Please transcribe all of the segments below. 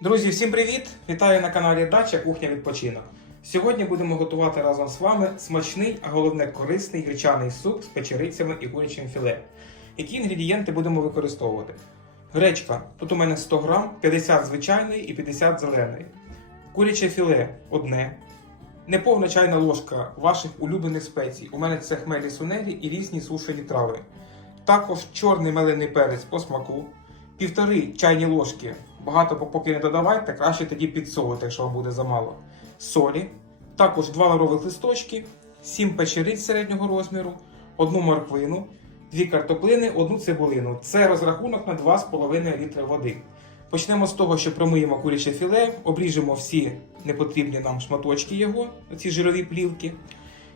Друзі, всім привіт! Вітаю на каналі Дача Кухня Відпочинок. Сьогодні будемо готувати разом з вами смачний, а головне корисний гречаний суп з печерицями і курячим філе. Які інгредієнти будемо використовувати? Гречка. Тут у мене 100 грам, 50 звичайної і 50 зеленої. Куряче філе одне. Неповна чайна ложка ваших улюблених спецій. У мене це хмелі сунелі і різні сушені трави. Також чорний мелений перець по смаку, півтори чайні ложки. Багато поки не додавайте, краще тоді підсолити, якщо вам буде замало. Солі, також два лаврових листочки, 7 печериць середнього розміру, одну морквину, дві картоплини, одну цибулину. Це розрахунок на 2,5 літри води. Почнемо з того, що промиємо куряче філе, обріжемо всі непотрібні нам шматочки його, ці жирові плівки,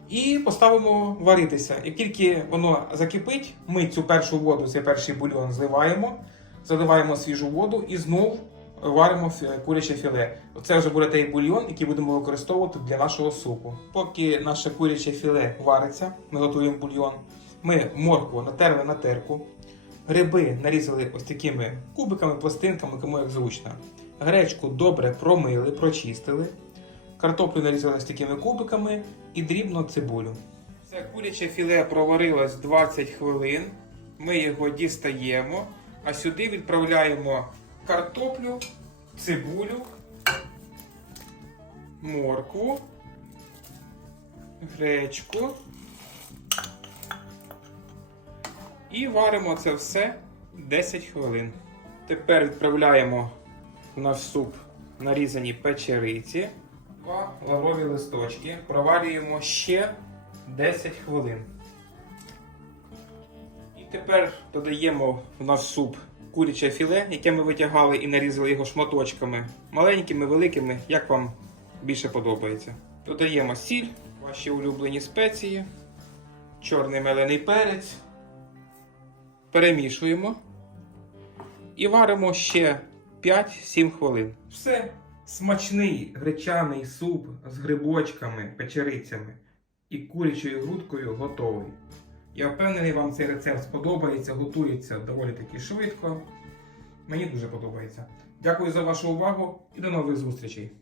і поставимо варитися. Як тільки воно закипить, ми цю першу воду, цей перший бульйон зливаємо, заливаємо свіжу воду і знов варимо куряче філе. Це вже буде той бульйон, який будемо використовувати для нашого супу. Поки наше куряче філе вариться, ми готуємо бульйон. Ми моркву натерли на терку, гриби нарізали ось такими кубиками, пластинками, кому як зручно. Гречку добре промили, прочистили. Картоплю нарізали з такими кубиками і дрібно цибулю. Це куряче філе проварилось 20 хвилин. Ми його дістаємо, а сюди відправляємо картоплю, цибулю, моркву, гречку. І варимо це все 10 хвилин. Тепер відправляємо в наш суп нарізані печериці, два лаврові листочки. Проварюємо ще 10 хвилин. Тепер додаємо в наш суп куряче філе, яке ми витягали і нарізали його шматочками, маленькими, великими, як вам більше подобається. Додаємо сіль, ваші улюблені спеції, чорний мелений перець. Перемішуємо і варимо ще 5-7 хвилин. Все. Смачний гречаний суп з грибочками, печерицями і курячою грудкою готовий. Я впевнений, вам цей рецепт сподобається, готується доволі таки швидко. Мені дуже подобається. Дякую за вашу увагу і до нових зустрічей!